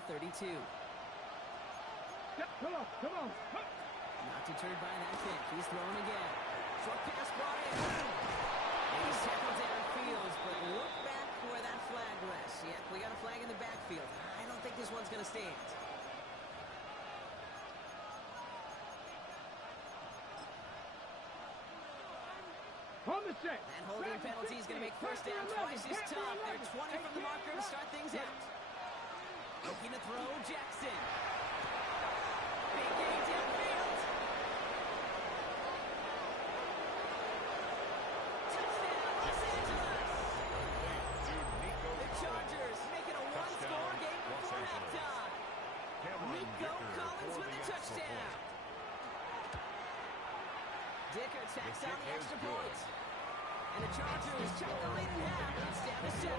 the 32. Come on, come on. Not deterred by that kick. He's throwing again. Short pass brought in. He's tackled downfield, but look back where that flag rests. Yep, we got a flag in the backfield. I don't think this one's going to stand. On the set. That holding penalty is going to make first down twice as tough. They're 20 from the marker to start things out. Looking to throw, Jackson. Big game downfield. Touchdown, Los Angeles. The Chargers making a one-score game before halftime. Nico Collins with the touchdown. Dicker tacks on the extra point. And the Chargers check the lead in half. It's down to 7.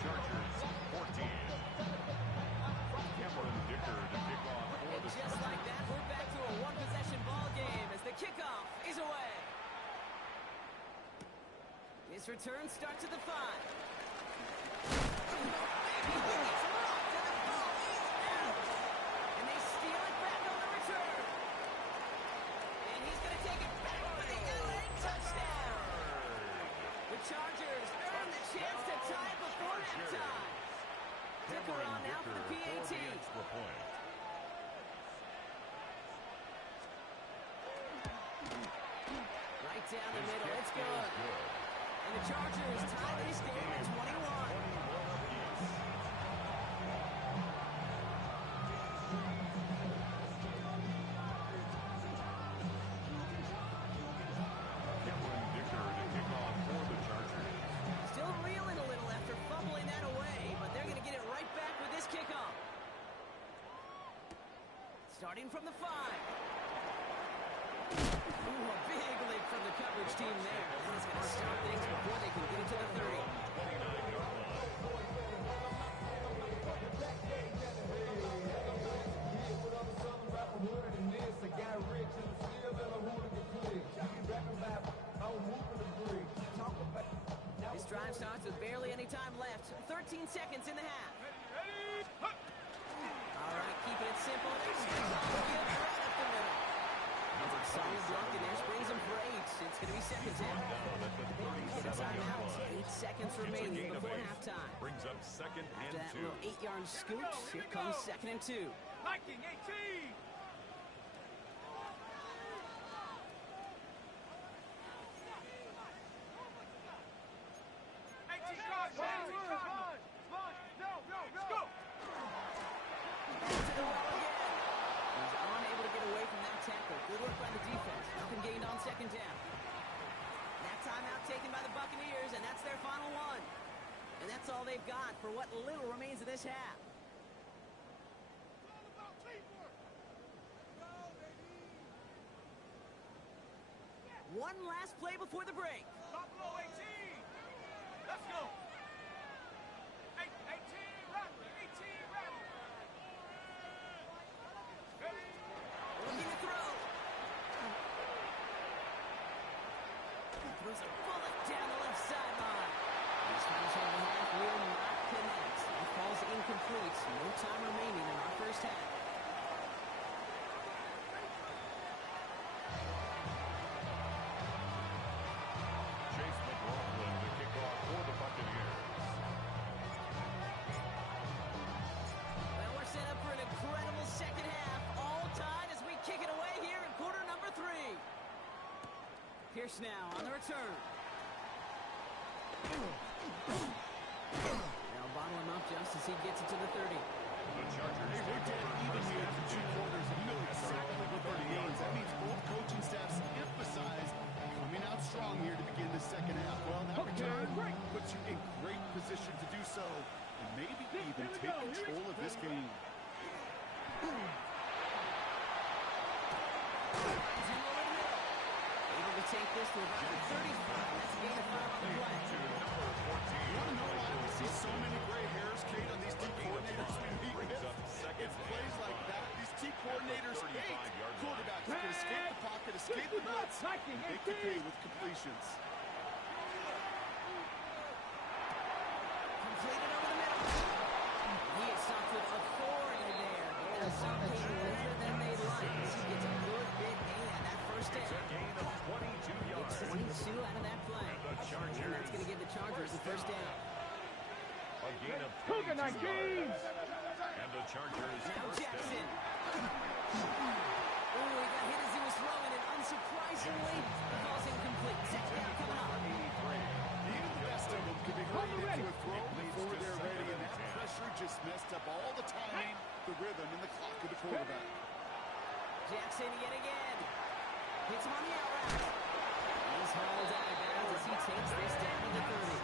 Chargers 14. Cameron Dicker to kick off for And the just like that, we're back to a one-possession ball game as the kickoff is away. His return starts at the 5. And they steal it back on the return. And he's going to take it back for the LA touchdown. The Chargers earn the chance to tie it before halftime. Dicker on now for the PAT. extra point. Right down the middle, it's good. And the Chargers tie this game at 21. Cameron Dicker to kick off for the Chargers. Still reeling a little after fumbling that away, but they're going to get it right back with this kickoff. Starting from the 5. Ooh, a big leap from the coverage team there. That is going to stop things before they can get it to the 30. This drive starts with barely any time left. 13 seconds in the half. All right, keeping it simple. There's the field right up the middle. Solid block, and there springs him for 8. It's going to be second down. Get a timeout. 8 seconds remaining before halftime. Brings up second After that and 2. little 8-yard scoop, here comes second and 2. Viking 18. He's unable to get away from that tackle. Good work by the defense. Nothing gained on second down. That timeout taken by the Buccaneers, and that's their final one. And that's all they've got for what little remains of this half. One last play before the break. Buffalo 18. Let's go. 18 Rattler. 18 Rattler. Looking to throw. Throws a bullet down the left sideline. This first half will not connect. It falls incomplete. No time remaining in our first half. Chase McLaughlin to kick off for the Buccaneers. Well, we're set up for an incredible second half. All tied as we kick it away here in quarter number 3. Pierce now on the return. They'll bottle him up just as he gets it to the 30. The Chargers Hey, we're take dead over even first here and for 2 10. quarters, and you know exactly what that means. That means both coaching staffs emphasize coming out strong here to begin the second half. Well, that return puts you in great position to do so, and maybe even take control of this game. Able to take this to about the 35. That's a gain of 5 on the play. To number 14. You want to know why we see so many gray hairs, Kate, on these team coordinators we meet with? Brings up second It's plays like that. These team coordinators hate 35-yard line. quarterbacks who can escape the pocket, escape the blitz, and make the pay with completions. Completed over the middle. He is stopped with authority start came later than they'd like. He gets a good bit in that first It's a down. gain of 22 yards. 22 out of that play. The Chargers. And that's going to give the Chargers the first down. A gain of Cougar 22 19. yards. And the Chargers Now first Jackson. down. Oh, he got hit as he was throwing, and unsurprisingly, the ball's incomplete. Second down coming up. Even the best of them could be hurried into a throw before they're ready, and that pressure just messed up all the timing, the rhythm, and the clock of the quarterback. Jackson yet again. Hits him on the out route. He's hauled out of bounds as he takes this down to the 30.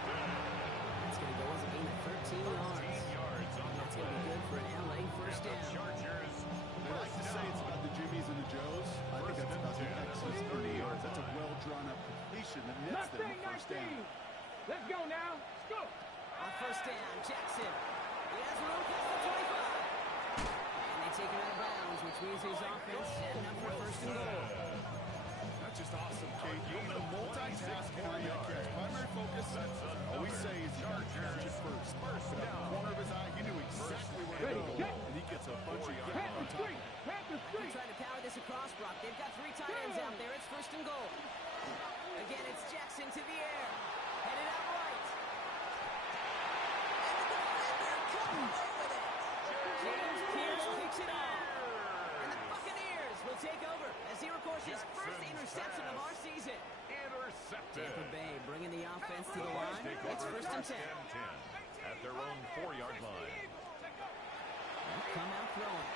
That's going to go as a gain of 13 yards. 13 yards on the That's going to be good for an LA first The down. Chargers They like to say it's about the Jimmies and the Joes. I think that's about the X's. 30 yards. That's a well-drawn-up completion that nets them Mustang the first down. 19. Let's go now. Let's go. On first down, Jackson. He has room past the 25. And they take him out of bounds, which means his offense setting up for first and goal. That's just awesome, Kate. You're able to multitask on that catch. Primary focus, all we say is you got to catch it first. But out the corner of his eye, he knew exactly where to Ready, go. set. And he gets a bunch of yards on Panther top. street. Panther street. Trying to power this across, Brock. They've got 3 tight ends out there. It's first and goal. Again, it's Jackson to the air. Headed out right. And the defender comes away with it. James Pierce picks it up. And the Buccaneers will take over as he records his first interception of our season. intercepted. Tampa Bay bringing the offense to the line. Take It's over first and 10. 10 at their own 4-yard line. Come out throwing.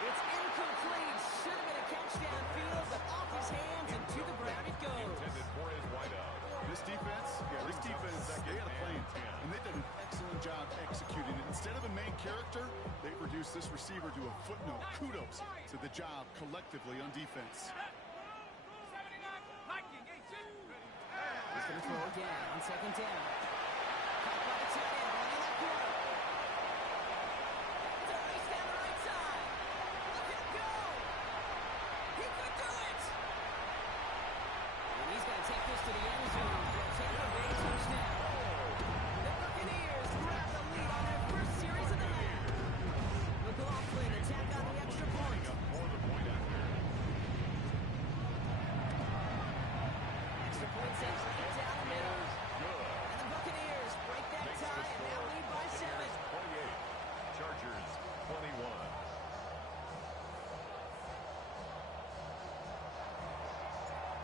It's incomplete. Should have been a catch downfield, but off his hands and to the ground it goes. Intended for his wideout. This defense, they got a plan. And they've done an excellent job executing it. Instead of a main character, they've reduced this receiver to a footnote. Kudos to the job collectively on defense. 79. Viking 18. He's going to throw again on second down. Caught by the tight end, running that corner. It's a race down the right side. Look at him go. He could do it. And he's going to take this to the end zone for a Tampa Bay touchdown. The Buccaneers grab the lead on their first series of the half. McLaughlin attack on the extra point. For the point after. Extra point sends it down the middle. And the Buccaneers break that Makes the tie and now score. lead by 7. 28. Chargers 21.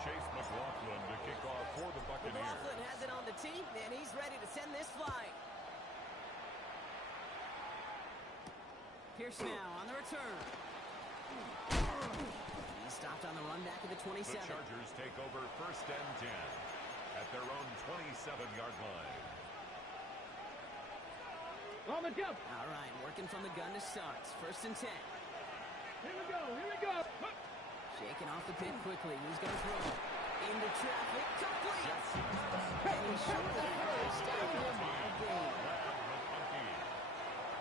Chase McLaughlin to kick off for the Buccaneers. McLaughlin has it on the tee, and he's ready to send this flying. Pierce now on the return. He stopped on the run back at the The 27. Chargers take over first and 10 at their own 27-yard line. On the jump. All right, working from the gun to start. First and 10. Here we go. Here we go. Huh. Shaking off the pit quickly. He's going to throw into traffic. Complete. And he's short of the first down him all game.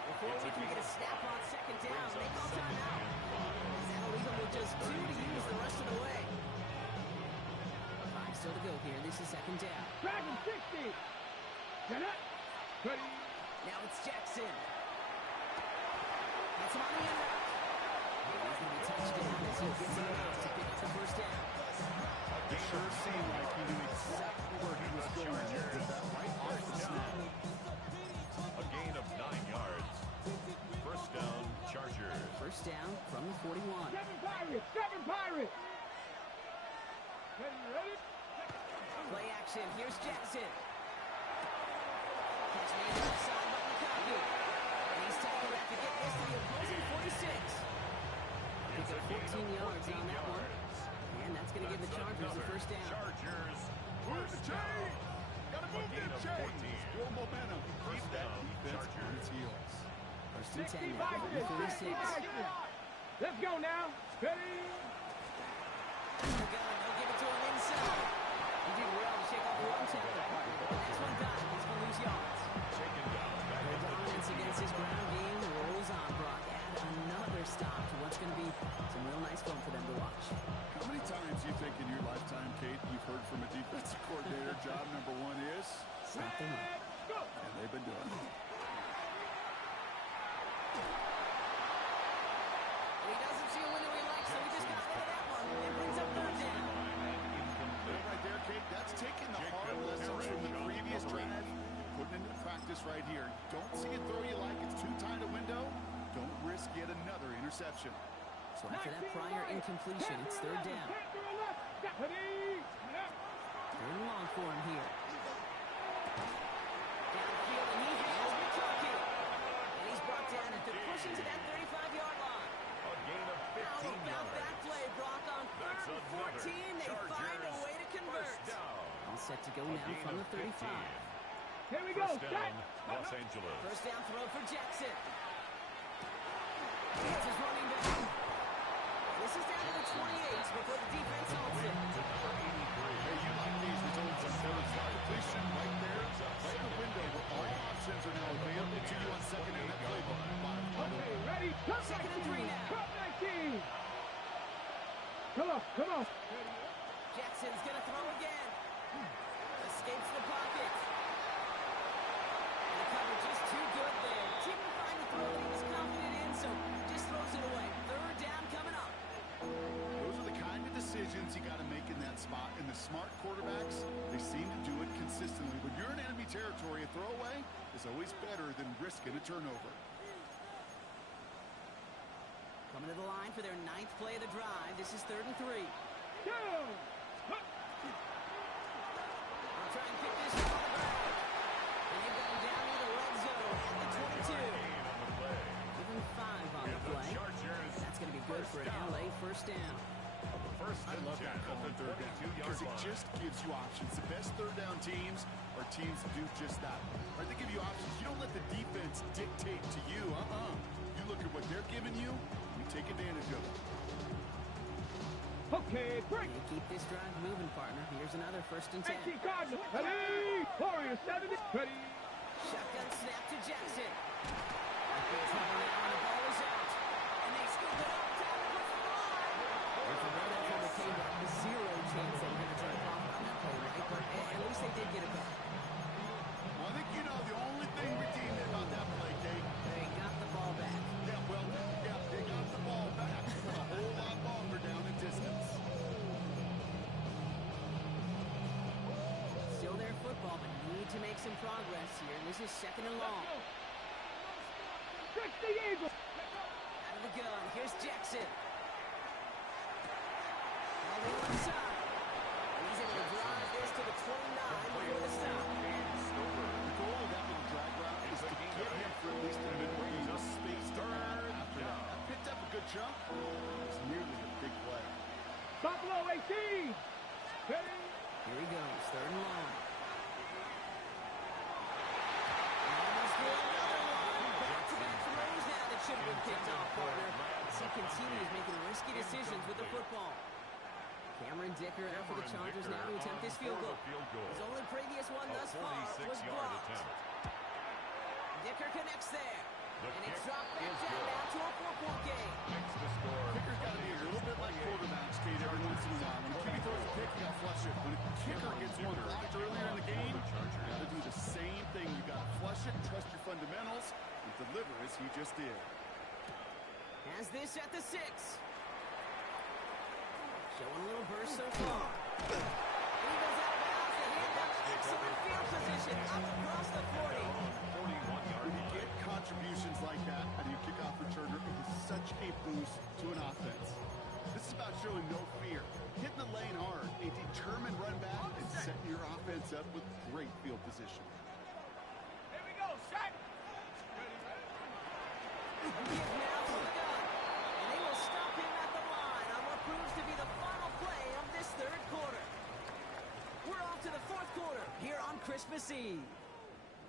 Before we can get a snap on second down, they call timeout. That'll leave him with just 2 to use the rest of the way. 5 still to go here. This is second down. Dragon 60. Set up. Ready. Now it's Jackson. That's him on the end route. He's going to be touched down as he gets in the house to pick up the first down. It sure seemed like he knew exactly where he was going with that right off the snap. A gain of 9 yards. First down, Chargers. First down from the 41. 7 Pirates. 7 Pirates. Ready, ready. Play action. Here's Jackson. Catch made outside by Lukaku. And he's tackled after getting this to the opposing 46. Pick up 14 yards on that one. And that's going to give the Chargers the first down. Chargers. Move the chain. Gotta move gain them of chains. 14. Build momentum. Keep First that down, defense on Chargers. its heels. First and 10 65 now from the 46. Let's go now. Ready. The gun, they'll give it to him inside. He did well to shake off the run tackle partner, but the next one got him. He's going to lose yards. Taken down. Back Their at the dominance against his ground game rolls on, Brock. Add another stop to what's going to be some real nice film for them to watch. How many times do you think in your lifetime, Kate, you've heard from a defensive coordinator, job number 1 is? Stop the run. Go. And they've been doing it. this right here. Don't see a throw you like. It's too tight a window. Don't risk yet another interception. So after that prior incompletion, it's third down. Third and long for him here. Downfield, and he has McConkey. And he's brought down at the pushing to that 35-yard line. A gain of 15 How about yards. that play, Brock? On That's third and another 14, they find a way to convert. First down. All set to go A now gain from of the 35. 15. Here we go. First down, Los Angeles. First down throw for Jackson. It's his running back. This is down to the 28 before the defense holds it. To number 83. Hey, you like these results on third down completion right there, right the window where all options are now available to you on second and that playbook. Okay, ready? Come Second and 3 now. Come 19. Come on, come on. Jackson's going to throw again. Escapes the pocket. And the coverage is too good there. Didn't find the throw that he was confident in, so just throws it away. Third down coming up. Those are the kind of decisions you got to make in that spot. And the smart quarterbacks, they seem to do it consistently. When you're in enemy territory, a throwaway is always better than risking a turnover. Coming to the line for their 9th play of the drive. This is 3rd and 3. Down. I'll try and pick this one on the ground. And you've got him down near the red zone at the 22. Gain on the play. Give him 5 on the And the play. Chargers. That's going to be good for an LA first down. First I and love 10 that call at on the third down 22-yard because it line. just gives you options. The best third down teams are teams that do just that. Right? They give you options. You don't let the defense dictate to you. You look at what they're giving you, you take advantage of it. Okay, break. You keep this drive moving, partner. Here's another 1st and 10. 19 Cardinals. Ready? Warriors 70. Ready? Shotgun snap to Jackson. Big trouble now, and the ball is out. And they scoop it up down across the line. If you know that trouble came back, the 0 chance they were going to drive off on that play, right? But at least they did get it back. Well, I think you know the only thing redeemed about that play, Kate. They got the ball back. Yeah, well, yeah, they got the ball back for a whole lot longer down the distance. Still their football, but need to make some progress here. This is 2nd and long. 60 Eagles. Out of the gun. Here's Jackson. On the one side. He's able to drive this to the 29 before the stop. The goal of that little drag route is to get him for at least a minute where he's space to add after that. That picked up a good chunk. It's nearly a big play. Buffalo 18. Ready? Here he goes. 3rd and long. Almost threw another one. Back-to-back throws now that should have been picked off, partner. As he continues making risky decisions with the football. Cameron Dicker out for the Chargers now to attempt this field goal. His only previous one thus far was 46-yard blocked. attempt. Dicker connects there. The And it's kick dropped back is down good. now to a 4-point game. Makes the score. Kicker's got to be a little bit like quarterbacks, Kate, every once in a while. When a QB throws a pick, you got to flush it. When a kicker gets one blocked earlier in the game, you got to do the same thing. You got to flush it, trust your fundamentals, and deliver as he just did. Has this at the 6. Showing a little burst so far. And he goes out of bounds. The handoff. Excellent field position up across the 40. 41-yard When you line. get contributions like that out of your kickoff returner, it is such a boost to an offense. This is about showing no fear, hitting the lane hard, a determined run back, and setting your offense up with great field position. Here we go. Set. Give now from the gun. And they will stop him at the line on what proves to be the final play of this 3rd quarter. We're off to the 4th quarter here on Christmas Eve.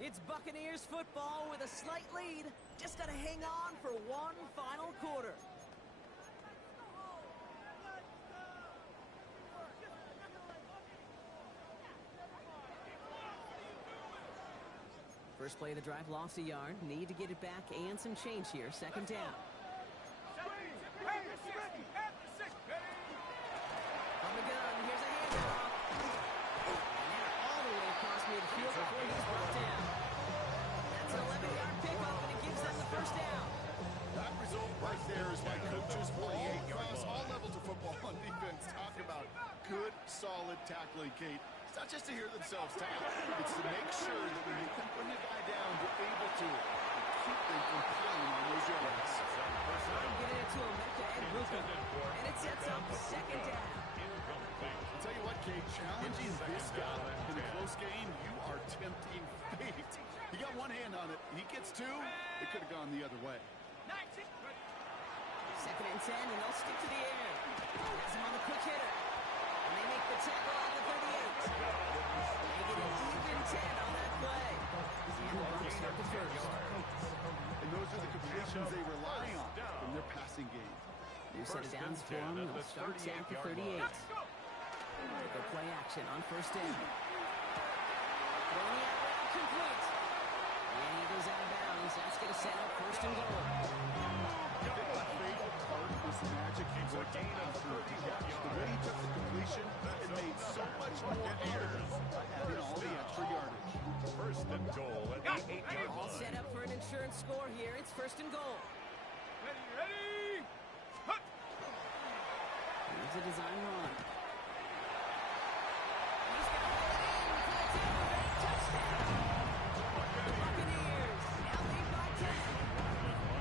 It's Buccaneers football with a slight lead. Just got to hang on for one final quarter. First play of the drive, lost a yard. Need to get it back and some change here. 2nd down. On the gun, here's a handoff. And now all the way across midfield before he's brought down. That's an 11-yard pickup, and it gives them the 1st down. That result right there is why coaches all across all levels of football on defense talk about good, solid tackling, Kate. It's not just to hear themselves talk. It's to make sure that when you can put a guy down, you're able to keep them from piling on those yards. Trying to get it into Emeka Egbuka, and it sets up second down. I'll tell you what, Kate, challenging this guy in a close game, you are tempting fate. He got one hand on it. He gets two. It could have gone the other way. Second and 10, and they'll stick to the air. Has him on the quick hitter. And they make the tackle at the 38. They get an even 10 on that play. And the Bucs start the first. And those are the completions they rely on in their passing game. New set of downs for them. They'll start at the 38. They go play action on first down. Throwing the out route complete. And he goes out of bounds. That's going to set up first and goal. I think my favorite part was the magic he worked after the catch. The way he took the completion, it made so much more honor by adding all the extra yardage. First and goal at the 8-yard All line. set up for an insurance score here. It's first and goal. Ready! Here's a design run. He's got it in for the Tampa Bay touchdown. The Buccaneers now lead by 10.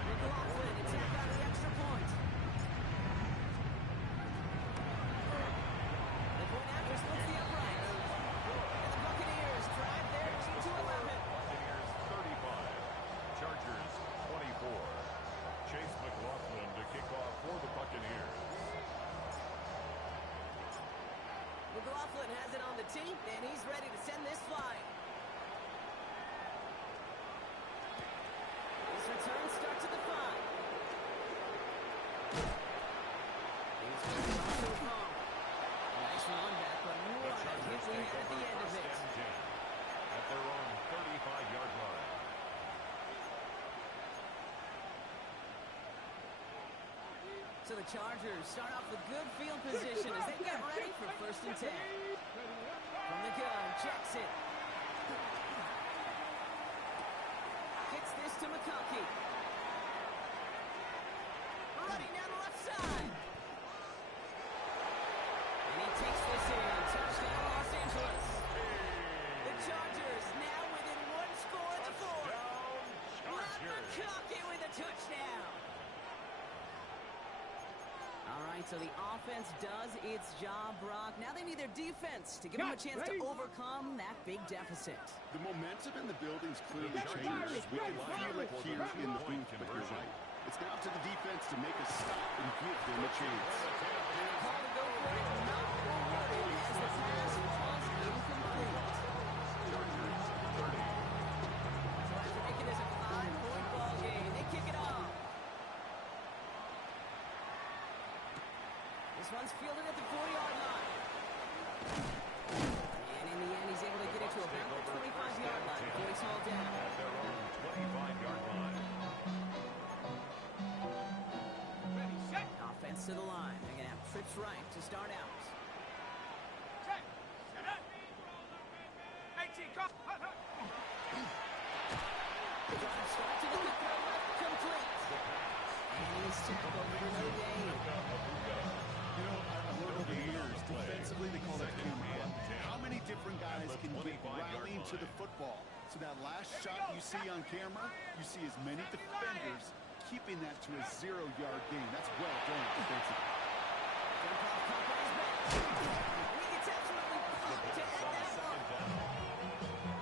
McLaughlin to tack on the extra point. The point after splits the upright. And the Buccaneers drive their lead to 11. Buccaneers 35, Chargers 24. Chase McLaughlin to kick off for the Buccaneers. McLaughlin has it on the tee, and he's ready to send this flying. His return starts at the 5. He's going to run to the ball. Nice run back, but The what a hit Chargers we take had at the over end of first it. and 10 at their own 35-yard line. So the Chargers start off with good field position as they get ready for first and 10. From the gun, checks it. Gets this to McConkey. Running down the left side. And he takes this in. Touchdown, Los Angeles. The Chargers now within one score in the fourth. Matt McConkey with a touchdown. All right, so the offense does its job, Brock. Now they need their defense to give them a chance to overcome that big deficit. The momentum in the building's clearly changed. We can feel it here in the booth, but you're right. It's now to the defense to make a stop and give them a chance. Call to go for it, not rewarded as the pass was incomplete. So after making this a 5-point ball game, they kick it off. This one's fielded at the 4-yard line. And in the end, he's able to get it to about the 25-yard line before he's hauled down. At their own 25-yard line. Offense to the line. They're going to have trips right to start out. Drive start to the kick throw left, complete. And he's tackled over to no gain. You know, I've learned over the years, defensively they call that camera. How many different guys can get rallying to the football? So that last shot you see on camera, you see as many defenders keeping that to a 0-yard gain. That's well done defensively. Jump-off cover is back. He gets absolutely pumped to end that one.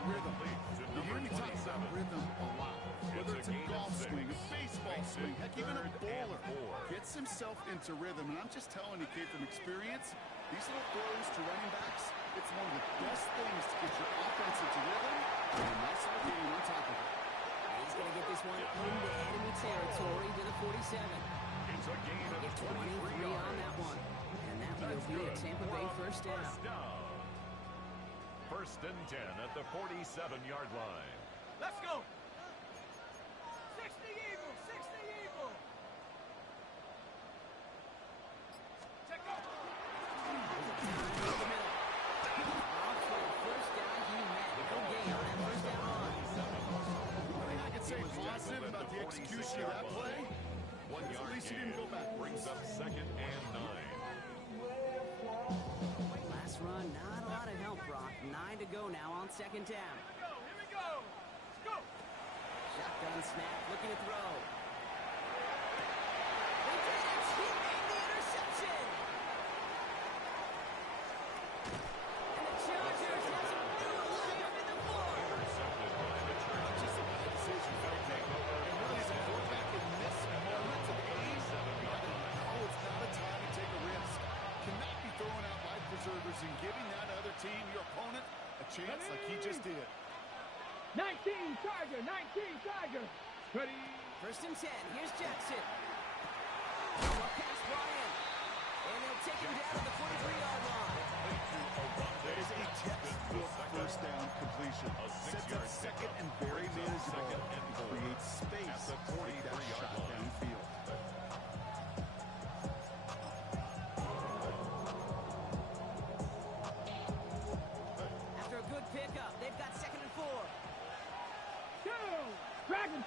Rhythm. You hear me talk about rhythm a lot. Whether it's a golf swing, a baseball swing, heck, even a bowler gets himself into rhythm. And I'm just telling you, kid, from experience, these little throws to running backs, it's one of the best things to get your offense into rhythm and a nice little game on top of it. He's going to get this one into enemy territory to the 47. It's a gain of Get 23 on that one. And that will be a Tampa Bay first down. First and 10 at the 47-yard line. Let's go! 60 Eagles! 60 Eagles! Check go! First down, he met. No gain on that first down run. I mean, I could say positive about the execution of that play. 1 yard At least he gain didn't go back. brings up second and 9. Last this run, not a lot of help, Brock. 9 to go now on second down. Here we go. Let's go. Shotgun snap, looking to throw. He did it! He made the interception! And the Chargers has a new leader in the fourth. Intercepted by the Chargers. Just a bad decision for the takeover. And really, as a quarterback in this moment of age, you gotta know it's not a time to take a risk. Cannot be throwing out life preservers and giving that other team, your opponent, a chance like he just did. 19 Tiger, 19 Tiger. Ready. First and 10. Here's Jackson. Up past Bryant. And they'll take him down to the 43-yard line. That is a textbook first down completion. Sets up second and very manageable and creates space at the to take that 43-yard shot line. downfield. After a good pickup, they've got second and 4. Go. Dragons.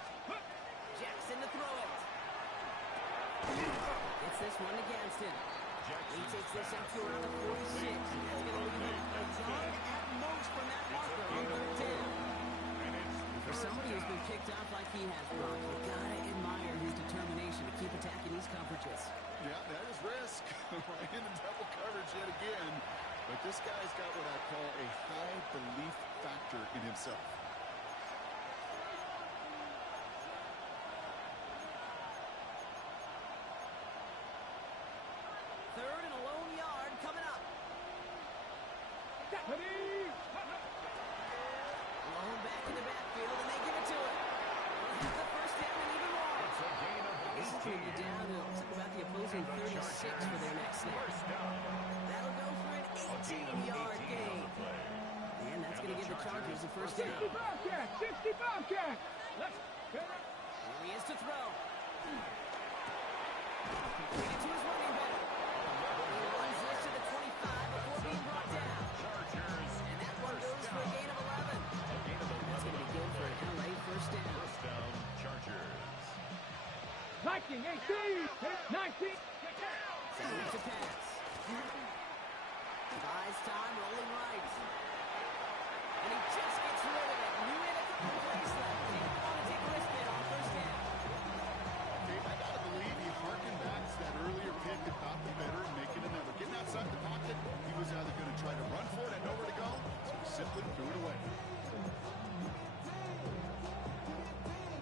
Jackson to throw it. Gets this one to Gadsden. He takes this out to around the 46. And that's going to leave him a yard at most from that marker on third down. For somebody who's been kicked off like he has, Brock, you gotta admire his determination to keep attacking these coverages. Yeah, that is risk. Right into double coverage yet again. But this guy's got what I call a high belief factor in himself. Third and a lone yard coming up. Ready. Lone back in the backfield, and they give it to him. He's the first down and even more. It's a gain of This is going to be 18. down to something about the opposing 36 for their next snap. First down. That'll go for an A gain of 18-yard 18 on gain. the play. And that's going to give the Chargers the first 60 down. Bobcat. 60 Bobcat. Let's go. Here he is to throw. Completed to his running back. He runs this to the 25 before being brought down. Chargers. And that one goes for a gain of 11. A gain of That's going to be good for an LA first down. First down, Chargers. 19, 18, 19. Sending it to pass. Buys time, rolling right. And he just gets rid of it. Knew he had a couple plays left. He didn't want to take a risk there on first down. Dave, I gotta believe he harkened back to that earlier pick and thought the better and making another. Getting outside the pocket, he was either going to try to run for it and nowhere to go, so he simply threw it away.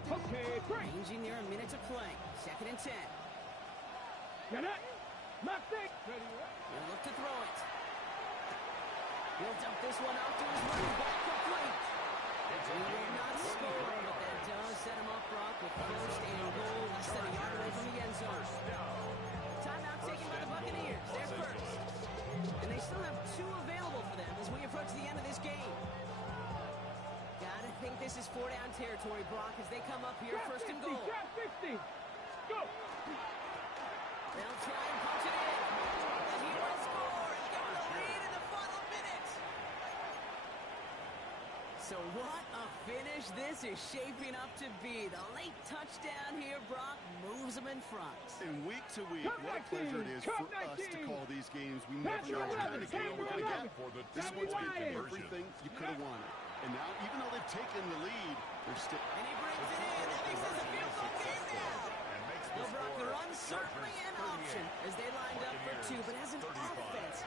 Okay, break. Ranging near a minute to play. Second and 10. Get it. Mustang. Ready. He'll look to throw it. He'll dump this one out to his running back, complete. He will not score, but that does set him up, Brock, with first and goal, less than a yard away from the end zone. Timeout taken by the Buccaneers. They're first. And they still have 2 available for them as we approach the end of this game. Gotta think this is 4-down territory, Brock, as they come up here first and goal. Shot 50. Go. They'll try and punch it in. And he will score and give them the lead in the final minute. So what a finish this is shaping up to be. The late touchdown here, Brock, moves them in front. And week to week, Come what a 19, pleasure it is for come us to 19. call these games. We Pass never know what kind 11, of game we're going to get. For the This Sammy one's been Wyatt. everything you could have wanted. And now, even though they've taken the lead, they're still... And he brings it in. That makes this a field goal game now. And makes the Well, Brock, the score run's certainly an option as they lined up for 2, but as an 35. offense,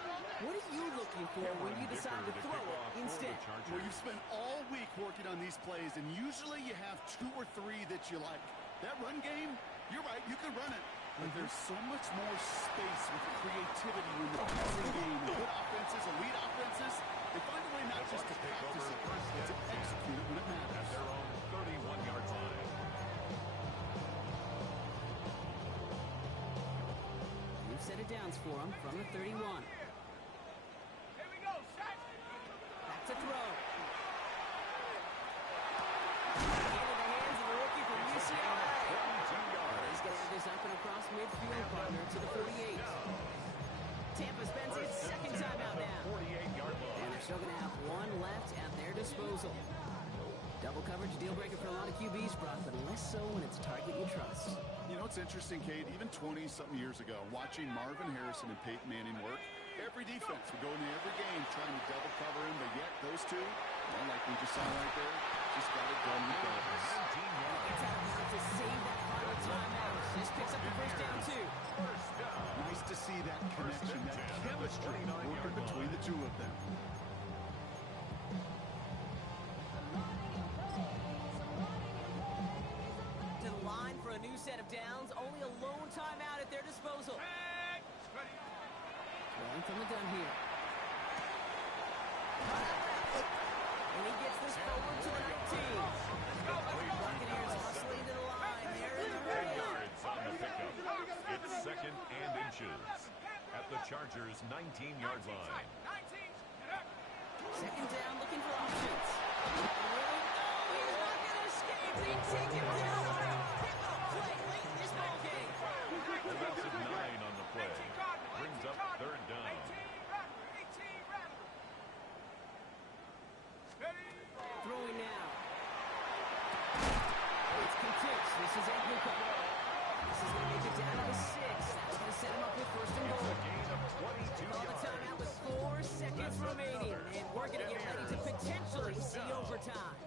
what are you looking for when you decide to throw it instead? Well, you've spent all week working on these plays, and usually you have 2 or 3 that you like. That run game, you're right, you can run it. But there's so much more space with creativity in the passing game. Good offenses, elite offenses, they find a way not just to practice it, but to execute it when it At matters. their own 31-yard line. New set of downs for him from the 31. Here we go. Shot. Back to throw. Into the hands of the rookie from UCLA. 32 yards. He's going to have this up and across midfield, partner, to the 48. Tampa spends its second timeout now. 48-yard And line. they're still going to have 1 left at their disposal. Double coverage, deal breaker for a lot of QBs, Brock, but less so when it's a target you trust. You know, it's interesting, Kate, even 20-something years ago, watching Marvin Harrison and Peyton Manning work, Every defense will go into every game trying to double cover him, but yet those two, well, like we just saw right there, just got it done regardless. Gets out of bounds to save that final timeout. This picks up the first down, too. Nice to see that connection, that chemistry working between the two of them. To the line for a new set of downs. Only a lone timeout at their disposal. Rolling from the gun here. And he gets this forward to the 19. Buccaneers hustling to the line. They're in the red. Yards on the pickup. It's second and inches at the Chargers' 19-yard line. Second down, looking for options. Really? Oh, he's not going to escape. They take him down on a pivotal play late in this ballgame. A loss of 9 on the play. Brings up third down. Throwing now. It's Kutix. This is Edluka. This is going to make it down to the 6. That's going to set him up with first and goal. Gain of 22 Call the yards. timeout with 4 seconds remaining. And we're going to get ready to potentially see overtime.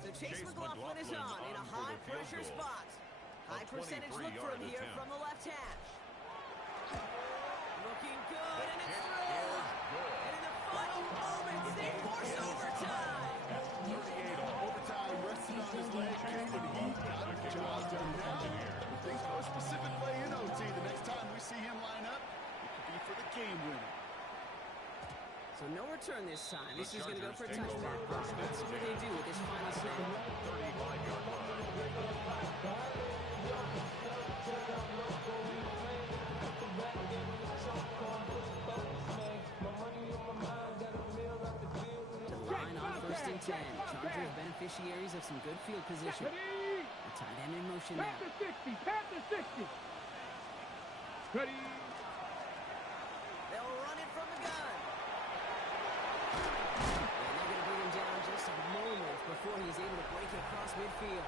So Chase McLaughlin is on in a high-pressure spot. High percentage look for him here from the left hash. Looking good, and it's through. And in the final moments, they force overtime. Overtime rested on his leg, and he got the job done now. If things go a specific way in OT, the next time we see him line up, it could be for the game winner. So no return this time. This is going to go for a touchback. Let's see what they do with this final snap. 35-yard line. To the line on first and 10. Chargers beneficiaries of some good field position. The tight end in motion now. Panther 60, Panther 60. Ready. They'll run it from the gun. And they're going to bring him down just a moment before he's able to break it across midfield.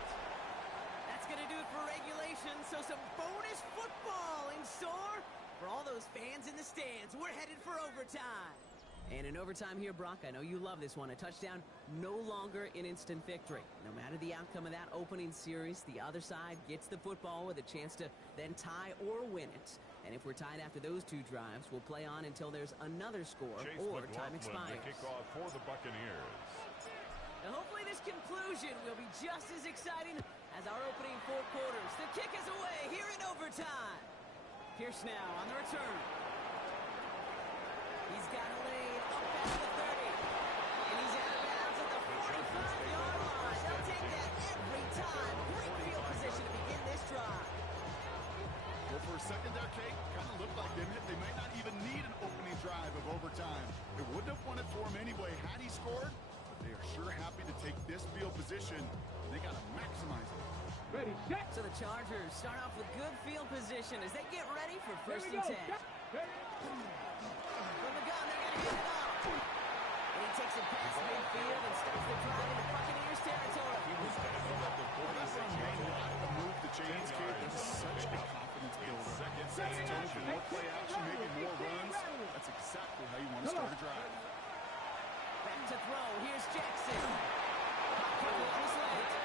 That's going to do it for regulation. So some bonus football in store for all those fans in the stands. We're headed for overtime. And in overtime here, Brock, I know you love this one. A touchdown, no longer an instant victory. No matter the outcome of that opening series, the other side gets the football with a chance to then tie or win it. And if we're tied after those two drives, we'll play on until there's another score Chase or time McLaughlin, expires. the kickoff for the Buccaneers. Now hopefully this conclusion will be just as exciting as our opening 4 quarters. The kick is away here in overtime. Pierce now on the return. He's got a lane up at the 30. And he's out of bounds at the 45-yard line. They'll take that every time. Great field position to begin this drive. Well, for a second there, Kate, kind of looked like they might not even need an opening drive of overtime. They wouldn't have won it for him anyway had he scored, but they are sure happy to take this field position, and they got to maximize it. Ready, set. So the Chargers start off with good field position as they get ready for Here first we and go. 10. Set. Ready. From the gun, they're going to get it off. And he takes it past midfield and starts the drive into Buccaneers territory. He was tackled at the 46-yard line. To move the chains, Kate, that's such a confidence builder. Second Sets the tone for and more play action, maybe more runs. That's exactly how you want to start a drive. Back to throw. Here's Jackson. Quickly on his left.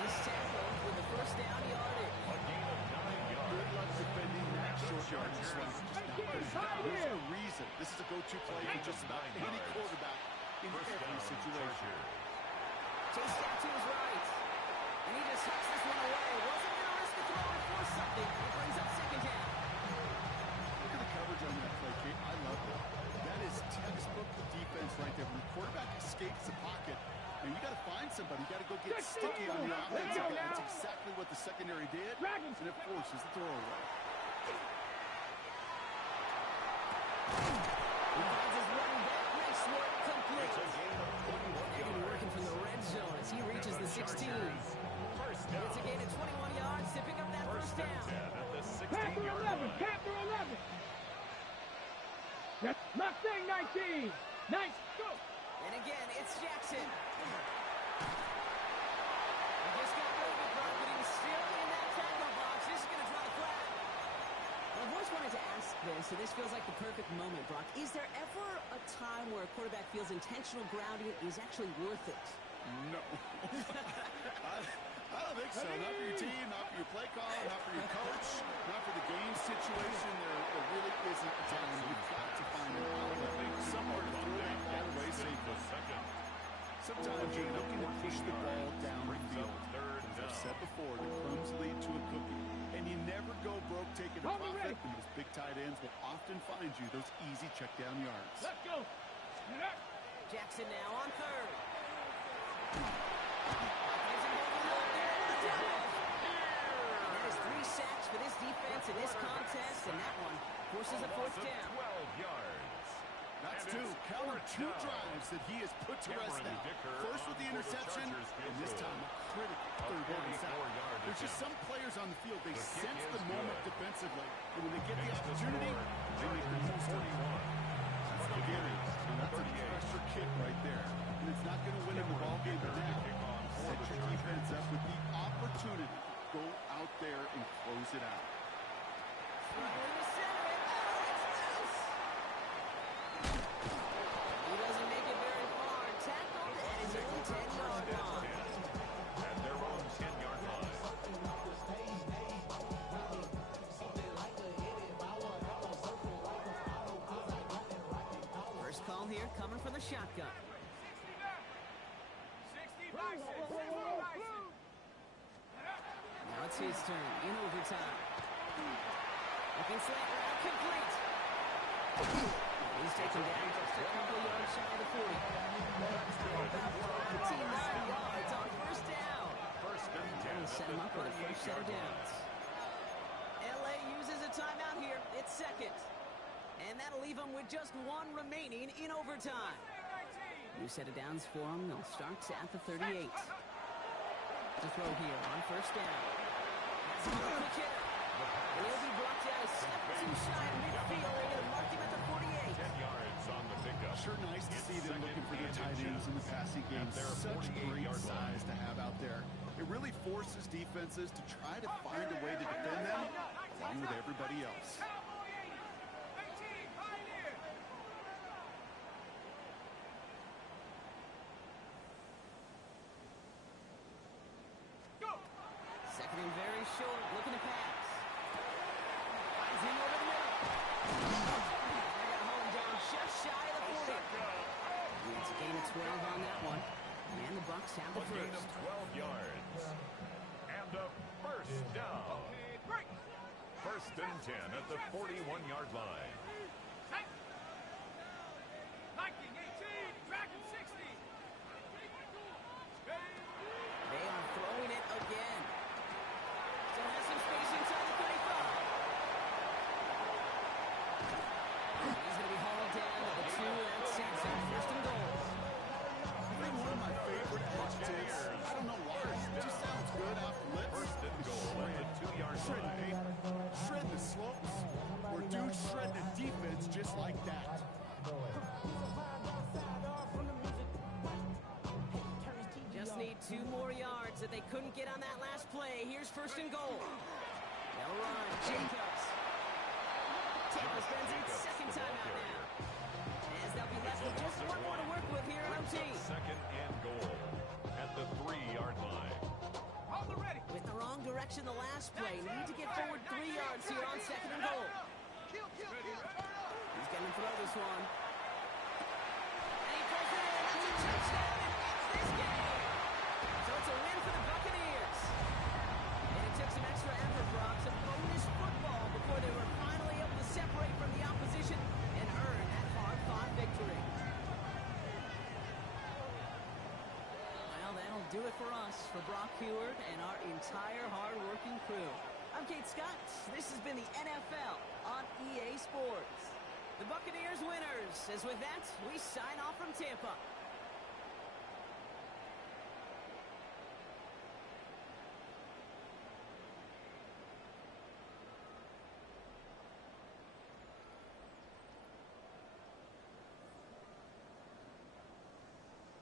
He's tackled with the first down yardage. A gain of 9 yards. Good luck defending that short yardage slot. There's a reason. This is a go-to play for just about any quarterback in First every down, situation. Chargers. Chase out to his right. And he just tucks this one away. Wasn't going to risk a throw and force something. It brings up second down. Look at the coverage on that play, Kate. I love that. That is textbook defense right there. When the quarterback escapes the pocket, and you got to find somebody. You got to go get sticky on your offensive guy. That's exactly what the secondary did, and it forces the throw away. He finds his running back. Nice work. Complete. It's a gain of 21 They're going to be yards. working from the red zone as he reaches the 16. First down. It's a gain of 21 yards to pick up that first First and down. 10 at the Panther 16-yard 11, line. Panther 11. That's Mustang 19. Nice. Go. And again, it's Jackson. He just got moved, Brock, but he was still in that tackle box. This is going to draw the flag. I've always wanted to ask this, and this feels like the perfect moment, Brock. Is there ever a time where a quarterback feels intentional grounding is actually worth it? No. I don't think so. Not for your team, not for your play call, not for your coach, not for the game situation. There really isn't a time. You've got to find an outlet somewhere to throw that ball away safely. Sometimes you're looking to push the ball down the field. As I've said before, the crumbs lead to a cookie. And you never go broke taking a profit, and those big tight ends will often find you those easy check down yards. Let's go. Jackson now on third. That is 3 sacks for this defense in this contest, and that one forces a fourth down. 12 yards. That's two. Count 2 drives that he has put to rest now. First with the interception, and this time a critical third down sack. There's just some players on the field, they sense the moment defensively, and when they get the opportunity, they make the most of it. That's no Gary, and that's a pressure kick right there. And it's not going to win in the ball game, but now set your defense up with the opportunity to go out there and close it out. Struggling to center it. Oh, it's loose. He doesn't make it very far. Tackled at his own 10-yard line. At their own 10-yard line. First call here coming from the shotgun. Now it's his turn in overtime. Looking slant route complete. He's taken down just a couple yards shy of the 40. 59 yards on first down. First and 10. That'll set him up with a first set of downs. LA uses a timeout here. It's second. And that'll leave him with just 1 remaining in overtime. New set of downs for him. They'll start at the 38. To throw here on first down. That's a quick hitter. And he'll be brought down a step or 2 shy of midfield. They're going to mark him at the 48. 10 yards on the pickup. Sure nice to see them looking for their tight ends in the passing game. Such great size to have out there. It really forces defenses to try to find a way to defend them along with everybody else. Second and very short, looking to pass. Finds him over the middle. They're going to hold him down just shy of the 40. It's a gain of 12 on that one. And the Bucs have the A gain first. of 12 yards. And a first down. First and 10 at the 41-yard line. They are throwing it again. Still has some space inside the 35. He's going to be hauled down to the 2, and that sets up first and goal. One of my favorite adjectives. I don't know why. It just sounds good off the lips. First and goal at the 2-yard Shred, line. Pete. Shred the slopes. Or dude, shred the defense just like that. Just need 2 more yards that they couldn't get on that last play. Here's first and goal. They'll run. Jacobs. Tampa spends its second time out now. As they'll be left with just 1 more to work with here in OT. Second and goal at the 3-yard line. With the wrong direction the last play. Need to get forward 3 yards here on second and goal. He's going to throw this one. And he throws it in. That's a touchdown. And it's this game. So it's a win for the Buccaneers. And it took some extra effort, Brock, some bonus football before they were finally able to separate from the opposition and earn that hard-fought victory. Well, that'll do it for us, for Brock Huard and our entire hard-working crew. I'm Kate Scott. This has been the NFL on EA Sports. The Buccaneers winners, as with that, we sign off from Tampa.